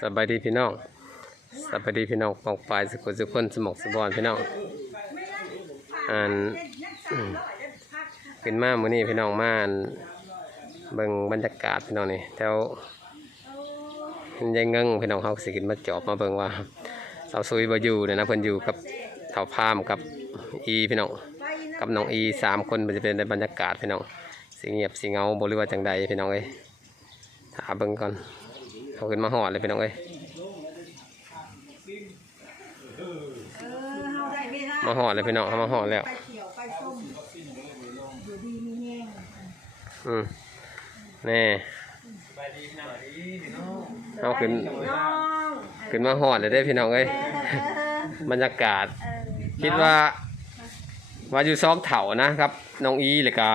สบายดีพี่น้องสบายดีพี่น้องปองปลายสุขสุขคนสมองสบอนพี่น้องอันอืมขึ้นมามื้อนี้พี่น้องมาเบิ่งบรรยากาศพี่น้องนี่แถวยังเงงพี่น้องเฮาสิขึ้นมาจอบมาเบิ่งว่าสาวซุยบ่อยู่เนี่ยนะเพิ่นอยู่กับเฒ่าพามกับอีพี่น้องกับน้องอีสามคนมันจะเป็นในบรรยากาศพี่น้องสิเงียบสิเงาบรือว่าจังใดพี่น้องเอ้ยถามเบิ่งก่อน เขาขึ้นมาหอดเลยพี่น้องเอ้ยเออเฮาได้เวลามาหอดเลยพี่น้องเขามาหอดแล้วไปเขียวไปส้มอยู่ดีมีแห้งอืมแน่เขาขึ้นน้องขึ้นมาหอดเลยได้อพี่น้องเอ้ยเออบรรยากาศเออคิดว่าว่าอยู่ซอกเถานะครับน้องอีเลยก็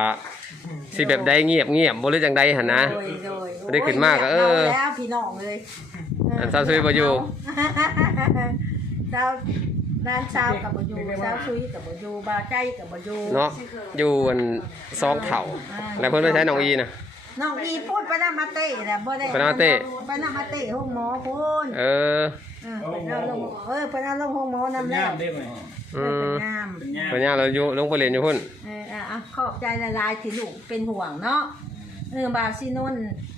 สิแบบได้เงียบเงียบบ่รู้จังใดหั่นนะโดยโดยบ่ ได้ขึ้นมากก็เออาแล้วพี่น้องเลยอันซาวซุยบ่อยู่เจ้าด้านเช้ากับบ่อยู่เช้าซุยกับบ่อยู่บาใกล้กับบ่อยู่เนาะอยู่อันซอกเถาแล้วเพิ่นไปใช้น้องอีนะน้องอีพูดไปนามาเต้แหละบ่ได้ไปนามาเต้ ไปนามาเต้ห้องหมอพูนเออ เออไปเอาลงเออไปเอาลงห้องหมอนำแล้วได้ไหมเออือมเป็นงาม ปัญญาเราอยู่ลงไปเรียนอยู่พุ่น เอออะอะขอบใจละลายที่ลูกเป็นห่วงเนาะ เออบาวซีนุ่น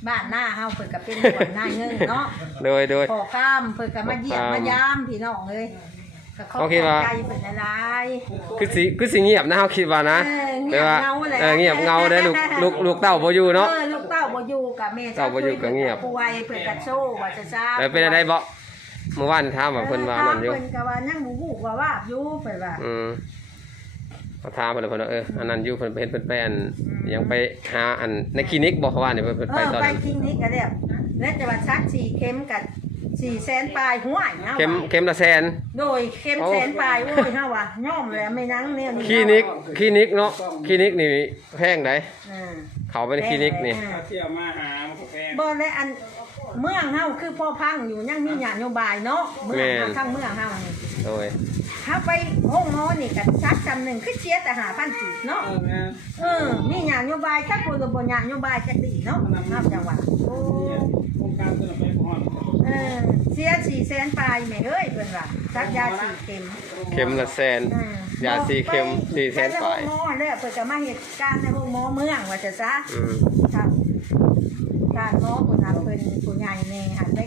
บ้านหน้าเฮาเพิ่นก็เป็นห่วงหน้าเงินเนาะโดยโดยขอข้ามเพิ่นก็มาเยี่ยมขอข้ามมายามพี่น้องเอ้ยก็ขอโอเคว่าใจเพิ่นละลายคือสิคือสิเงียบนะเขาคิดว่านะเออแต่ว่าเงียบเงาแหละเออเงียบเงาได้อลูกลูกลูกเต้าบ่อยู่เนาะเออลูกเต้าบ่อยู่กับแม่เต้าบ่อยู่ก็เงียบป่วยเพิ่นก็โซ่ว่าจะซ่าแล้วเป็นอะไรบ่เมื่อวานถามว่าเพิ่นว่านั่นอยู่เพิ่นก็ว่ายังบ่ฮู้ว่าว่าอยู่เพิ่นว่าอืม เขาถามเพิ่นเพิ่นว่าเอออันนั้นอยู่เพิ่นไปเฮ็ดเพิ่นไปอันยังไปหาอันในคลินิกบ่เขาว่านี่เพิ่นเพิ่นเอไปอตอนไปนั้นคลินิกก็แล้วแล้วจะว่าชัก4เข็มกับ4แสนปลายห้วยเนาะเข็มเข็มละแสน โดยเข็มโอ้ แสนปลายโอ้ยเฮาว่าย่อมแล้วไม่นั่งเนี่ยคลินิกคลินิกเนาะคลินิกนี่แพงไดอ่า เขาไปในคลินิกนี่เที่ยวมาหามันก็แพงบ่ได้อันเมืองเฮาคือพ่อพังอยู่ยังมีนโยบายเนาะเมืองเฮาทั้งเมืองเฮานี่โดย ถ้าไปห้องหมอนี่ก็ชักจำหนึ่งคือเสียแต่หาพันกีบเนาะ เอองานเออมีนโยบายถ้าคนบ่นโยบายจักดีเนาะเฮาจังหวัดโอ้โครงการตัวไปพอนเออเสีย4แสนปลายแม่เอ้ยเพิ่นว่าชักยา4เข็มเข็มละแสนอืมยาสี่เข็มสี่แสนปลายไปในห้องหมอแล้วเพิ่นก็มาเฮ็ดการในห้องหมอเมืองว่าจะซะ อืม ครับการหมอผู้ทำเพิ่นผู้ใหญ่แม่หันได้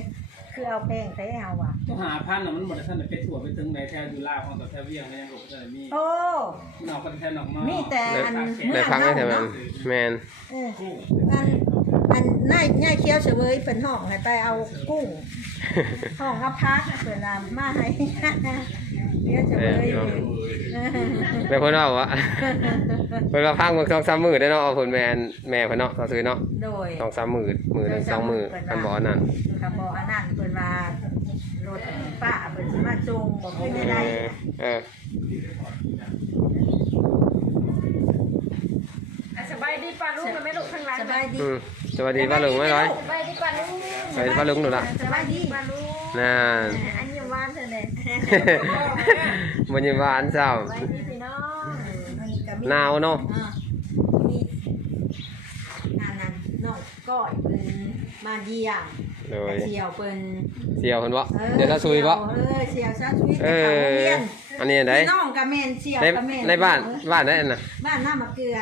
คือเอาแป้งใส่เอาว่ะต้องหาพันน่ะมันหมดท่านไปถั่วไปถึงในแถวยูราของตัวแถวเวียงยังหลบจะมีโอ้นอกกันแค่นอกมามีแต่อันได้พักได้แต่มันแมนเอออันอันนายนายเคี้ยวเฉวยเพิ่นห้องให้ไปเอากุ้งห้องเอาพักเพิ่นเอามาให้ เคี้ยวเฉวยเออแต่เพิ่นว่าว่า เพิ่นว่าพังมันสองสามมื้อได้เนาะเอาเพิ่นแม่นแม่เพิ่นเนาะซื้อเนาะโดยสองสามมื้อมื้อหนึงสองมื้อคันบ่อันนั้นคำบอกอันนั้นเพิ่นว่ารถป้าเพิ่นสิมาจงบ่ขึ้นเอได้อเอออะสบายดีป่ะลุงไม่ลุกข้างหลังสบายดีอืมสวัสดีป้าลุงไม่ร้อยสบายดีป่ะลุงสวัสดีป้าลุงหนูล่ะสบายดีป่ะลุงนั่นอั นนี้หวานเถอะเนี่ยมันยังหวานเจ้าสบายดีพี่น้องมันก็มีหนาวเนาะอ่ามีอันนั้นน้องก้อยเพิ่นมาเยี่ยมโดยเสี่ยวเพิ่นเสียวเพิ่นบ่ออเดี๋ยวถ้าซุยบ่เออเสี่ยวซะซุยเอแต่เขาโรงอเรียนอันนี้อันใดพี่น้องกับแม่นเสี่ยวในกับแม่นในบ้านบ้านได้อันน่ะ บ้านหน้ามะเกลือ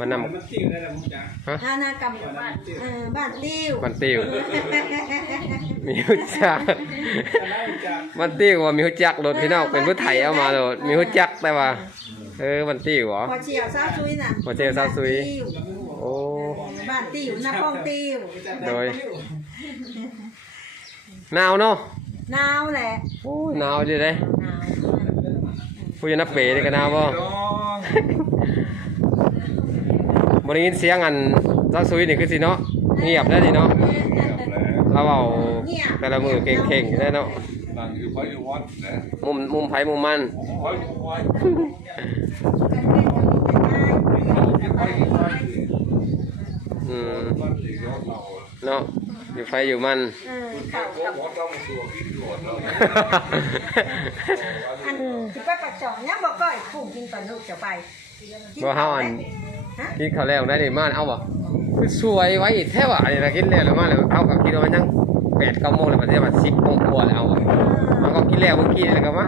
มันนำมันติ้วได้แล้วมึงจ้าอาณากับบ้านเออบ้านติ้วมันติวมีหุ่จักได้จ้ามันติวว่ามีหุ่จักรถพี่น้องเป็นผู้ไทยเอามาโลดมีหุ่จักแต่ว่า เออมันติวเหรอ พอเสี่ยวซะซุยน่ะพอเสี่ยวซะซุยบ้านติ้วโอ้ บ้านติ้วหน้าป้องติ้วโดย หนาวเนาะหนาวแหละโอ้ยหนาวอยู่เด้หนาวผู้อยู่นับเป๋นี่ก็หนาวบ่ น้อง บ่ได้ยินเสียงอันซาซุยนี่คือสิเนาะเงียบได้วนี่เนาะเราเว้าแต่ละมือเก่งๆได้เนาะนั่งอยู่ไว้อยู่วัดนะมุมมุมไผมุมมันไว้อยู่ไว้กันเป็นกันเป็นได้ไว้อยู่ไว้อืมบ้านสีเขียวเราเนาะอยู่ไฟอยู่มันเออเข้ากับวัดเราตัวกินก่อนแล้วอันที่ไปปักจ่องยังบอกก้อยกุ้งกินตอนลูกจะไปบ่เฮาอันฮะ กินข้าวแล้วได้นี่มาเอาบ่คือสวยไว้อีกแท้ว่ะอันนี้ล่ะกินแล้วแล้วมาแล้วเอากับกินเอามันยังแปดเก้าโมงแล้วมันจะมาสิบโมงกว่าแล้วเอามันก็กินแล้วเมื่อกี้แล้วก็มา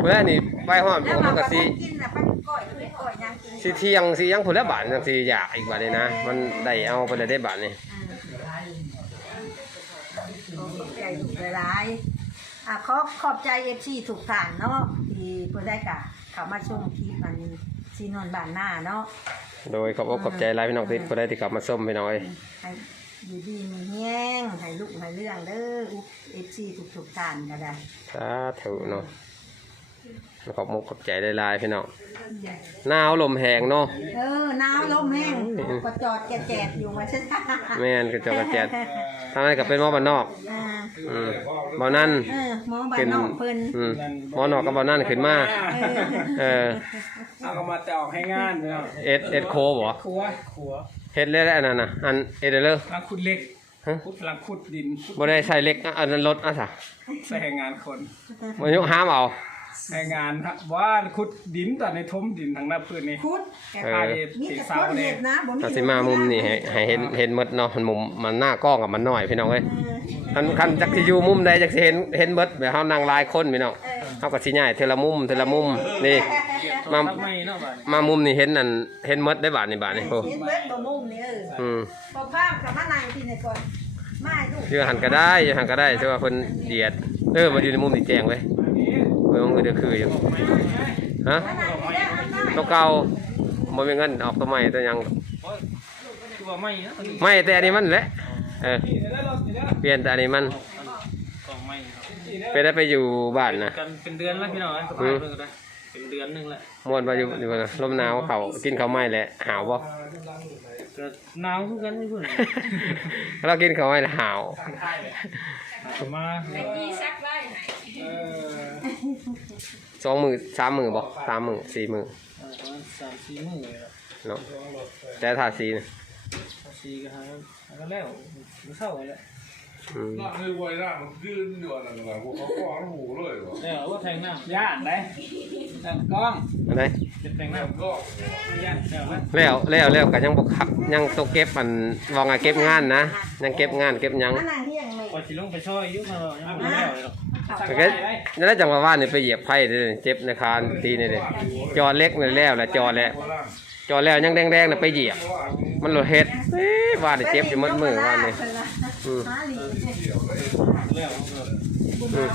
เมื่อนี่ไปหอดแล้วมัมานก็ก็สิกินน่ะไปก้อยคือก้อยยังกินสิเที่ยงสิยังผลละบาทจังสิอยากอีกบาทเลยนะ มันได้เอาไปเลยได้บาทนี่ขอบใจถูกหลายๆอะขอขอบใจเอฟซีถูกผ่านเนาะที่เพื่อได้กะเขามาชมคลิปมัน ซีนอนบานหน้าเนาะโดยขอบอกขอบใจหลายพี่น้องที่ได้ที่กลับมาส้มพี่น้องเอ้ยให้อยู่ดีมีแห้งให้ลูกให้เรื่องเด้ออุ๊บเอฟซีถูกถูกผ่านก็ได้ สาธุเนาะ ขอบมุกขอบใจหลายๆพี่น้องหนาวลมแหงเนาะเออหนาวลมแห้งก็จอดแกะๆอยู่มาใช่ไหมแม่นกระจอกกระแจดทางนั้นก็เป็นหมอบ้านนอกอ่าอืมบ่อนั่นเออหมอบ้าเป็นนนอกเพิ่นอืมหมอนอกกับบ่อนั่นขึ้นมาเออเอาก็มาแต่ออกให้งานไปเนาะเอ็ดเอ็ดโคบ่ครัวครัวเฮ็ดเลยแล้วอันนั้นน่ะอันเอ็ดเลยลังขุดเหล็กฮะขุดลังขุดดินขุดบ่ได้ใส่เล็กนะอันนั้นรถอะซะใส่งานคนมันยกห้ามเอา ใส่งานครับว่าขุดดินตอนในทมดินทางหน้าพื้นนี่คุดเออไปมีสีแต่เสาคนเนี่เห็ยดนะบ่มีถ้าสิมามุมนี่ให้ให้เห็นเห็นหมดเนาะมันมุมมันหน้ากล้องกับมันน้อยพี่น้องเอ้ยคันคันจักสิอยู่มุมใดจักสิเห็นเห็นเบิดแบบเฮานั่งหลายคนพี่น้องเฮาก็สิย้ายเทอละมุมเทอละมุมนี่ มาทำไมเนาะบ้านมามุมนี่เห็นนั่นเห็นหมดได้บาดนี่บาดนี่โอ้เห็นเบิดบ่มุมนี่เอออืมพอภาพกับมานั่งที่นี่ก่อนมาให้ลูกอยู่หันก็ได้อยู่หันก็ได้แต่ว่าเพิ่นเดียดเออมาอยู่ในมุมนี่แจ้งเว้ย เบิ่งมันก็คืออยู่ฮะมานั่งที่แล้วอันนั้นตัวเก่าบ่มีเงินออกตัวใหม่ตัวยังไม่แต่อันนี้มันแหละเออเปลี่ยนแต่อันนี้มันไปได้ไปอยู่บ้านนะเป็นเดือนแล้วพี่น้องเป็นเดือนหนึงแหละมวนมาอยู่อยู่นะลมหนาวเขากินเขาไม้แหละหาวบ่ ก็หนาวคือกันนี่เพิ่นเรากินข้าวไหม้แล้วหาวมามีซักได้เออสองมือสามมือบ่สามมือสี่มือประมาณสามสี่มื้อเลยล่ะเนาะแต่ถ้าสีน่ะสี่ก็หาก็แล้วมันเศร้าเลยอืม น่าเลยไว้หน้ามันยืนอยู่นั่นแหละพวกเขาฟ้องหูเลยวะเออว่าแทงน้ำย่านได้แต่กล้องอันไหนจะแทงน้ำก็ย่านเดี๋ยวนะแล้วแล้วแล้วก็ยังบ่คับยังต้องเก็บมันวางอะเก็บงานนะยังเก็บงานเก็บหยังมานั่งที่ยังไม่พอสิลงไปช่วยยุ่งมาแล้วยังไม่แล้วเลยหรอกแต่ก็นั่นแหละจังหวะว่านี่ไปเหยียบไผ่เด้อเจ็บในคานตีนี่เด้จอเล็กนี่แล้วแหละจอแล้วคนล่าง จอแล้วยังแดงๆน่ะไปเหยียบ มันโลดเฮ็ดเอ้ยว่าได้เจ็บอยู่หมดมือว่านี่อืมหาหลีแล้วอืม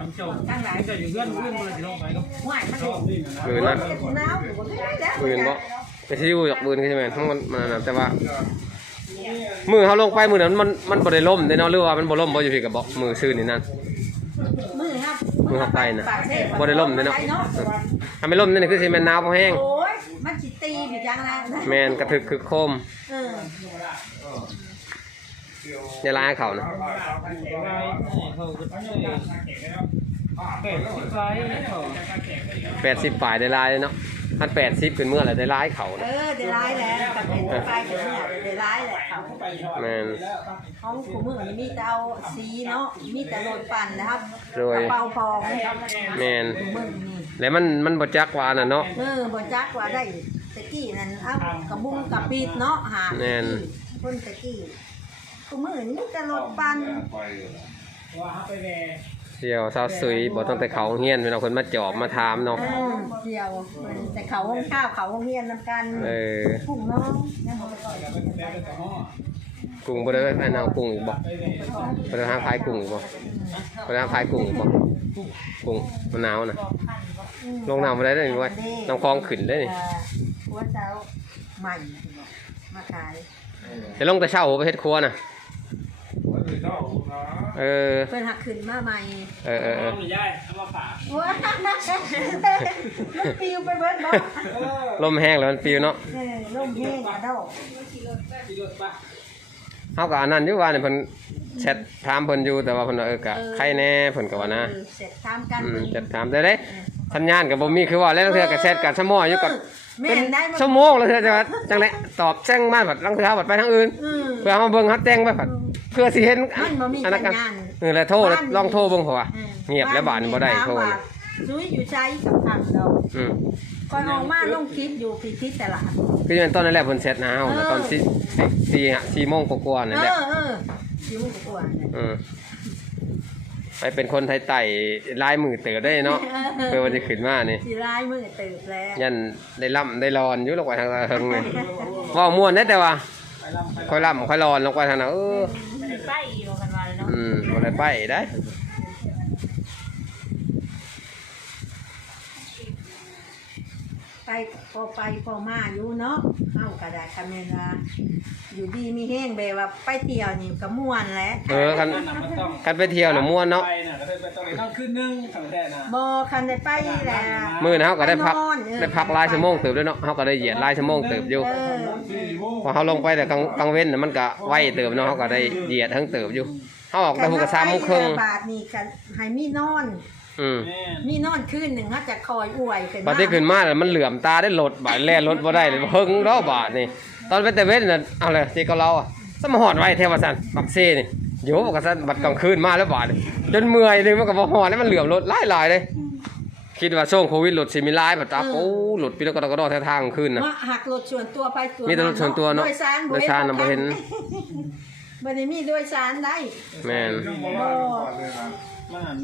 ทำโจมตั้งหลายจะอยู่เพื่อนเพื่อนมาสิลงไปก็ห่วยมันชอบนี่นะมือนะหนาวอยู่บ่ได้แล้วมือบ่ไปที่อยู่ดอกมือใช่ไหมทั้งมันมันนะแต่ว่า มือเขาลงไปมือนั้นมันมันบ่ได้ล่มเด้เนาะหรือว่ามันบ่ล่มบ่อยู่พี่กับบ่มือซื่อนี่นั่นมือ คือเข้าไปน่ะพบ่ได้ล่มเด้เนาะถ้าไม่ล่มนี่คือสิแม่นหนาวบ่แห้งโอ้ยมันสิตีอยู่จังนะแม่นกระทึกคือโคมเอออย่าลายเขานะเขาก็เป็ดไฟเขา80ปลายได้ลายเลยเนาะอัน80ขึ้นเมื่อไหร่ได้ลายเขาเอนะอเดี๋ยวร้ายแล้วกับเป็นไปเป็นเนี่ยเดี๋ยวร้ายและเขา แม่นห้องขู่มือนี่มีแต่เอาสีเนาะ มีแต่โรดปั่นนะครับโดยกระเป๋าพองแม่นขู่มือนี่แล้วมันมันบ่จักว่าน่ะเนาะ เออบ่จักว่าได้ตะกี้นั่นเอ้ากระบุงกระปิดเนาะหาแม่น คนตะกี้ขู่มือนี่มีแต่โรดปั่นไปว่าไปแม่ เที่ยวซาวซุยบ่ต้องแต่เขาเฮียนพี่น้องเพิ่นมาจอบมาถามเนาะเออเดียวเพิ่นแต่เขาห้องข้าวเขาห้องเฮียนนำกันเออกุ้งน้องยังบ่ไปก่อนแล้วเป็นต่อห้อกุ้งบ่ได้ไปนางกุ้งอีกบ่ไปแม่บ่ได้หาขายกุ้งอีกบ่บ่ได้หาขายกุ้งอีกบ่กุ้งมะนาวน่ะ ลงน้ำบ่ได้เด้อนี่เว้ยน้ำคลองขึ้นเด้อนี่หัวเจ้าใหม่มาขายจะลงแต่เช้าไปเฮ็ดครัวน่ะวันนี้เจ้านะ เออ เพิ่นหักขึ้นมาใหม่เออเออเออต้องย่ายเอามาฝากว้ามันปิวไปเบิดบ่ลมแห้งแล้วมันปิวเนาะเออลมแห้งกระดอกขี่รถป่ะเฮาก็อันนั้นอยู่ว่านี่เพิ่นแชทถามเพิ่นอยู่แต่ว่าเพิ่นว่าเออก็ใครแน่เพิ่นก็ว่านะเออเสร็จตามกันอืมจะถามได้เด้สัญญาณก็บ่มีคือว่าแล้วเทื่อก็แชทกันชั่วโมงอยู่กับ แม่เป็นนได้มันชั่วโมงแล้วเทื่อจะว่าจังได๋ตอบแจ้งมาบัดลังเทื่อบัดไปทางอื่น อืม เพื่อมาเบิ่งฮัดแต่งไปผัดเพื่อสิเห็นมันบ่มีอันนั้นกันสัญญาณ เออแล้วโทรแล้วลองโทรเบิ่งเพราะว่าอืมเงียบแล้วบาดนี้บ่ได้โทรถามว่าซุยอยู่ใช้กับผักดอกอืมก่อนออกมาลงคลิปอยู่พี่ที่ตลาดคือเป็นตอนนั้นแหละเพิ่นเซตหนาวเออตอนสี่สี่สี่โมงกว่าๆนั่นเอแหละอเอออยู่กับตัวเนี่ยเออ ไปเป็นคนไทยไต่ลายมือเต๋อได้เนาะเพื่อวันจะขึ้นมานี่สีร้ายมือตื่นแล้วยันได้ล่ำได้รอนอยู่ลงไปทางตะเฮิงนี่ว่าม่วนได้แต่ว่าไปลำไปค่อยล่ำค่อยรอนลงไปทางนั้นเออไปอยู่กันมาเนาะอืมบ่ได้ไปได้ ไปพอไปพอมาอยู่เนาะเฮาก็ได้คำเนว่าอยู่ดีมีแห้งแบบว่าไปเที่ยวนี่ก็ม่วนแหล้วเออคันนั่นน่ะมันต้องคันไปเที่ยวน่ะม่วนเนาะไปน่ะก็ได้ไปต้องไปนอนคืนนึงครั้งแรกนะบ่คันได้ไปแหละมื้อนะเฮาก็ได้พักนอนเออ ได้พักหลายชั่วโมงเติบด้วยเนาะเฮาก็ได้เหยียดหลายชั่วโมงเติบอยู่เออสี่โมงพอเฮาลงไปแต่กลางกลางเว้นน่ะมันก็ไวเติบเนาะเฮาก็ได้เหยียดทั้งเติบอยู่เฮาออกได้พุ่นก็3โมงครึ่งบาทนี่กันให้มีนอน อืมแม่มีนอนคืนหนึ่งเขาจะคอยอวยขึ้นบัดที่ขึ้นมาแล้วมันเหลื่อมตาได้รถบาดแล่รถบ่ได้เลยเพิ่งดอกบาดนี่ ตอนไปแต่เว้นน่ะเอาเลยที่เขาเราอะสมหอดไว้เทวสันบักเซ่นี่โยบอกกันซะบัดกลางคืนมาแล้วบาดนี่จนเมื่อยเลยมันก็บ่หอดแล้วมันเหลื่อมรถหลายๆเลยคิดว่าช่วงโควิดรถสิมีหลายบัดตาโอ้รถปีแล้วก็ตะกระดอแท้ทางคืนน่ะ ว่าหักรถส่วนตัวไปตัวมีแต่รถส่วนตัวเนาะโดยสารโดยสารน่ะบ่เห็น บ่ได้มีโดยสารได้แม่นยังบอกว่าก่อนเลยนะ มันหัน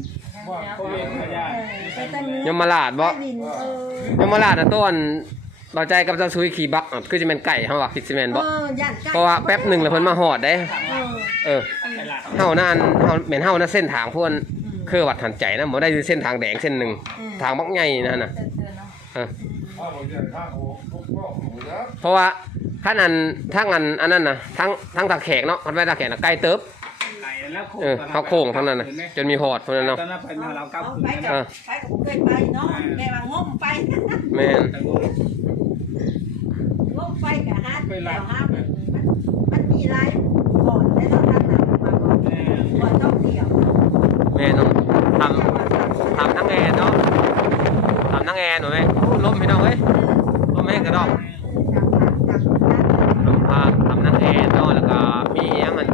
ว่าเขาเองขยะเออไปแต่เนื้ยมมาลาดบ่ใต้ดินเออยมมาลาดน่ะต้นเบาใจกับเจ้าซุยขี่บักอะคือสิแม่นไก่เฮาว่าคิดสิแม่นบ่เออย่านใกล้เพราะว่าแป๊บหนึงแล้วเพิ่นมาฮอดได้ เออเออไปละเฮานั่นเฮาแม่นเฮานะเส้นทางพวกนคือวัดหันใจนะบ่ได้เส้นทางแดงเส้นหนึงทางบักใหญ่นั่นน่ะเออถ้าผมจะข้างโอ้พวกก็หมูนะเพราะว่าถ้าอันถ้าอันอันนั้นนะทั้งทั้งตาแขกเนาะมันไปตาแขกนะใกล้เติบไก่แล้วโค้ง เออเขาโค้งทั้งนั้นนะจนมีหอดพวกนั้นเนาะ ตอนนั้นไปมาเราเก้าเอาคืนไปนะ กับไปกับเคยไปเนาะแม่ว่างมไปแม่นแต่กูงมไปกับฮาร์ดแล้วฮาร์ดมันมันมีหลายบ่อนได้เนาะทางหลังมาบ่อนแม่บ่อนต้องเที่ยวแม่นเนาะทำทำทั้งแอนเนาะทำทั้งแอนหนูไหมโอ้ล้มพี่น้องเอ้ยล้มแม่งกระดอกลมพาทำทั้งแอนเนาะแล้วก็มีอยังมัน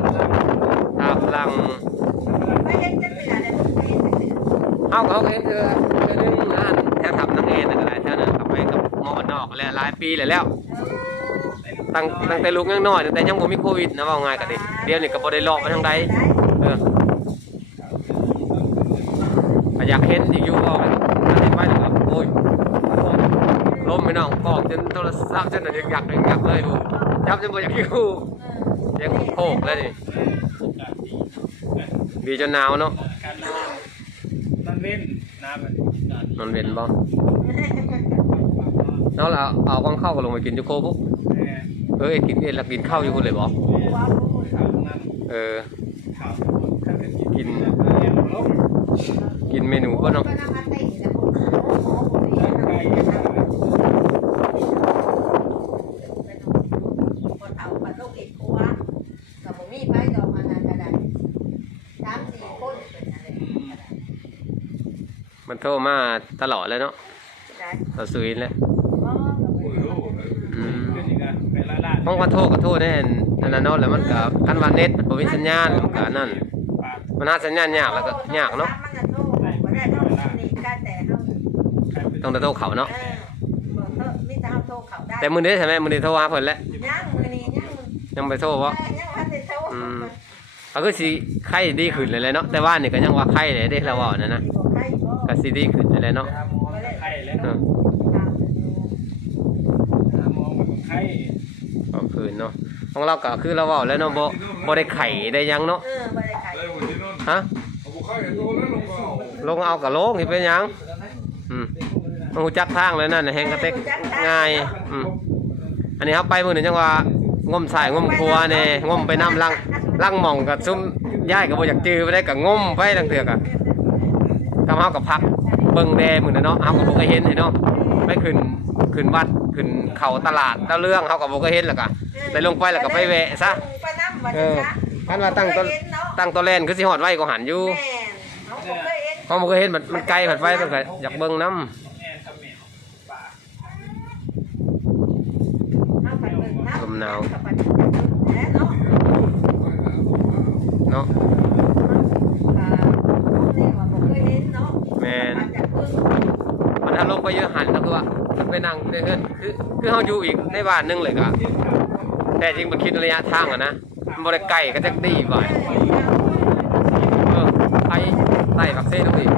ทาพลัง ไม่เห็นจะเป็นอะไรไม่เห็นจะเป็น เอาเขาเห็นเธอเธอนึงนแถวทำทั้งแอนนั่นก็ได้แถวนั้นกลับไปกับหมอนอกแล้วหลายปีเลยแล้วตั้งตั้งแต่ลูกยังน้อยตั้งแต่ยังบ่มีโควิดนะว่าง่ายก็ดิเดี๋ยวนี้ก็บ่ได้ลอกไปทางใดเอออยากเห็นอีกอยู่ว่ามันเห็นไปแล้วก็โอ้ยล้มไปน้องกอกจนโทรศัพท์จนอยากอยากอยากเลยดูจับจนบ่อยากอยู่ยังโคกเลยนี่ดีจนหนาวเนาะ การนอนนอนเว้ นน้ำมันนอนเว้นบ่เนาะแล้วเอากองข้าวก็ลงไปกินอยู่โคปุ๊บแม่เอ้ยกินเอ็นแล้วกินข้าวอยู่คนเลยบ่ข่าวนั่นเออข่าวข้าวกินกินเรียนลบกินเมนูก็เนาะก็น้ำอัดเตะนะผมโอ้โหผมนี่นะไก่คนเฒ่าปัดโลกเอกครัวกับผมมีไปดอกอันนั้นก็ได้สามสี่คนเป็นอะไรก็ได้ มันโทรมาตลอดเลยเนาะได้ต่อซุยแหล้วก็กับผมโอ้โหอืมเป็นอีกอะไปละลาดห้องว่าโทรก็โทรได้อันนั้นเนาะแล้วมันก็คันว่าเน็ตมันบ่มีสัญญาณมันก็อันนั่นปากมันหาสัญญาณยากแล้วก็ยากเนาะมันจะโตบ่ได้เท่านี้ได้แต่เฮาไก่เป็นต้องได้โทรเขาเนาะเออบ่เท่ามีแต่เฮาโตเขาได้แต่มื้อนี้ใช่ไหมมื้อนี้โทรหาเพิ่นแล้วย่างมื้อนี้ย่างยังไปโทรบ่เออยังพันได้โตอืมก็คือสิไข้ดีขึ้นเลยแหละเนาะแต่ว่านี่ก็ยังว่าไข้เลยเด้เราเว้านั่นนะบ่ใครบ่ก็ สิดีขึ้นเลยแหละเนาะหาหมอไข้แล้วเออหาหมอมาคนไข้ก็คืนเนาะของเราก็คือเราเว้าแล้วเนาะบ่บ่ได้ไข้ได้หยังเนาะเออบ่ได้ขายเลยหัวที่นั่นฮะเอาบุคคลเห็นตัวแล้วลงก็เอาลงเอากับโลงนี่เป็นหยังอืมมันหูจักทางเลยนั่นน่ะแฮงกระเต็กง่ายอืมอันนี้ครับไปมื้อนี้จังว่างมสายงมครัวแน่งมไปน้ำลังลังหม่องกับซุ่มย้ายก็บ่อยากจื้อไปได้ก็งมไปทั้งเทือกอะ กำเฮากับพักเบิ่งแดมื้อนั้นเนาะเฮาก็บ่เคยเห็นเห็นเนาะไปขึ้นขึ้นวัดขึ้นเขาตลาดตะเรื่องเฮาก็บ่เคยเห็นแล้วก็ได้ลงไปแล้วก็ไปแวะซะไปนำบ่เอได้อซะคันว่าตั้งต้นตั้งตัวแลนคือสิฮอดไว้ก็หันอยู่แม่นเฮาบ่เคยเห็นเพราะบ่เคยเห็นมันมันไกลผัดไว้มันก็อยากเบิ่งนำแอนกับแม่ป่าเฮาไปเบิ่งนะลมหนาวกับปัดและเนาะ เนาะ อ่าพวกนี้ว่าบ่ เยเห็นเนาะแม่นมาจากเบิ่งมันถ้าลงไปเยอะหันก็คือว่าไปนั่งในเฮือนคือคือเฮาอยู่อีกในบ้านหนึงเลยก็แต่จริงมันคิดระยะทางอะนะมันบ่ได้ไกลก็จักดีบ่เออไปไต่ปักเซ่ลงอีก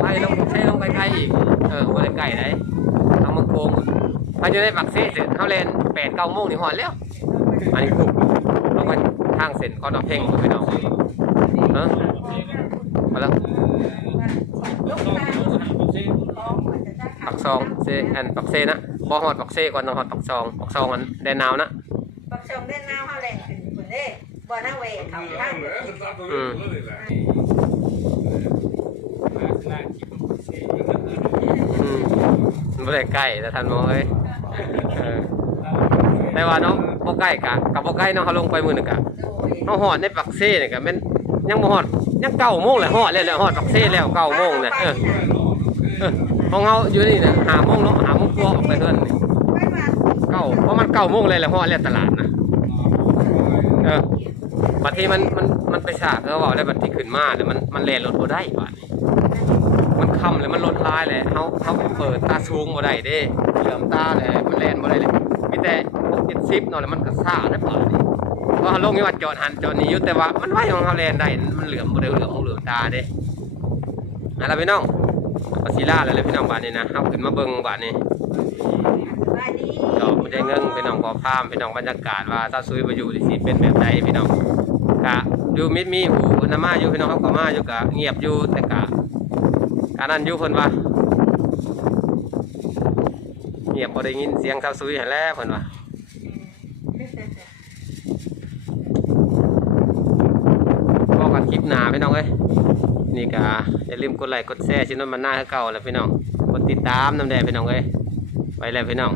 ไปลงเซ่ลงไปไกลอีกเออบ่ได้ไกลได้ทางมืองโกงไปอยู่ในปักเซ่เสร็จเฮาเล่น8 9โมงนี่ฮอดแล้วอันนี้ถูกลงไปทางเส้นคอนอเพ่งไปน้องเออมาแล้ว ลูกตาของมันจะได้ ปักซองเซอันปักเซนะบ่ฮอดปักเซก่อนต้องฮอดปักซองปักซองอันแดนนาวนะปักชงเล่นน้ำเฮาแรงขึ้นคนเด้บ่นั่งเวเขานั่ข้างงเลยมันตัดตัวเลยแหละอืมมันบ่ได้ใกล้แต่ทันบ่เอ้ยเออแต่ว่าเนาะบ่ใกล้กะกับบ่ใกล้เนาะเขาลงไปมื้อนึงกะโดยเฮาฮอดในปักเซนี่ก็แม่นยังบ่ฮอดยัง9โมงแล้วฮอดแล้วแหละฮอดปักเซแล้ว9โมงเนี่ยเออเออ ของเฮาอยู่นี่น่ะ5โมงเนาะ5โมงกว่าออกไปเฮือนนี่ไปมาเก้าเพราะมันเก้าโมงเลยแหละฮอดแล้วตลาดนะเออบัดทีมันมันมันไปฉากเขาบอกแล้วบัดที่ขึ้นมาเนี่ยมันมันแล่นรถบ่ได้บัดนี้มันค่ำเลยมันรถลายเลยเขาเขาเปิดตาสูงบ่ได้เด้เหลื่อมตาเลยมันแล่นบ่ได้เลยมีแต่พวกจิตซิปเนาะแล้วมันก็ซ่าได้ป่ะนี่เพราะเขาลงนี่ว่าจอดหันจอดนี้อยู่แต่ว่ามันไวของเขาแล่นได้มันเหลื่อมบ่ได้เหลื่อมของเหลื่อมตาเด้อะไรพี่น้อง ปาศิลาแล้วเลยพี่น้องบาดนี้นะเอาขึ้นมาเบิ่งบาดนี้สบายดีดอกมันได้เงิงพี่น้องพอพามพี่น้องบรรยากาศว่าถ้าซุยมาอยู่ที่สิเป็นแบบใดพี่น้องกะอยู่มิดมีหูน้ำมาอยู่พี่น้องเขาก็มาอยู่กะเงียบอยู่แต่กะการนั้นอยู่เพิ่นว่าเงียบบ่ได้ยินเสียงเท้าซุยหันแหล้วเพิ่นว่าบอกกันคลิปหน้าพี่น้องเอ้ยนี่ กะอย่าลืมกดไลค์กดแชร์ชินนมันหน้าให้เก่าแล้วพี่น้องกดติดตามน้ำแดงพี่น้องเลยไปแล้วพี่น้อง